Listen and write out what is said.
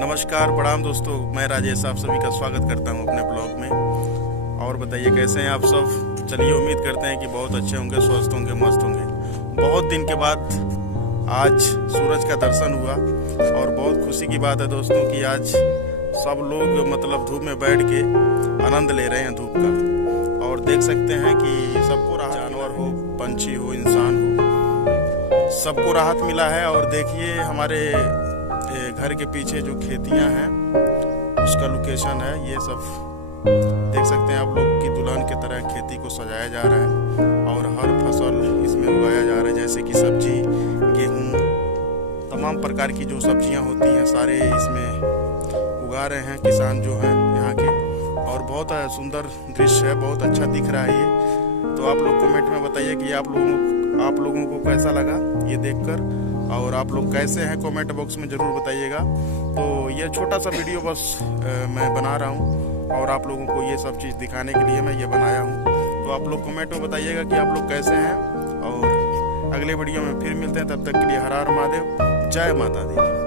नमस्कार, प्रणाम दोस्तों। मैं राजेश आप सभी का स्वागत करता हूं अपने ब्लॉग में। और बताइए कैसे हैं आप सब। चलिए, उम्मीद करते हैं कि बहुत अच्छे होंगे, स्वस्थ होंगे, मस्त होंगे। बहुत दिन के बाद आज सूरज का दर्शन हुआ और बहुत खुशी की बात है दोस्तों कि आज सब लोग मतलब धूप में बैठ के आनंद ले रहे हैं धूप का। और देख सकते हैं कि सबको राहत, जानवर हो, पंछी हो, इंसान हो, सबको राहत मिला है। और देखिए हमारे घर के पीछे जो खेतियां हैं उसका लोकेशन है। ये सब देख सकते हैं आप लोग कि दुल्हन की तरह खेती को सजाया जा रहा है और हर फसल इसमें उगाया जा रहा है, जैसे कि सब्जी, गेहूं, तमाम प्रकार की जो सब्जियां होती हैं सारे इसमें उगा रहे हैं किसान जो हैं यहाँ के। और बहुत सुंदर दृश्य है, बहुत अच्छा दिख रहा है ये। तो आप लोग कमेंट में बताइए कि आप लोगों को कैसा लगा ये देखकर, और आप लोग कैसे हैं कमेंट बॉक्स में ज़रूर बताइएगा। तो ये छोटा सा वीडियो बस मैं बना रहा हूँ और आप लोगों को ये सब चीज़ दिखाने के लिए मैं ये बनाया हूँ। तो आप लोग कमेंट में बताइएगा कि आप लोग कैसे हैं। और अगले वीडियो में फिर मिलते हैं, तब तक के लिए हर हर महादेव, जय माता दी।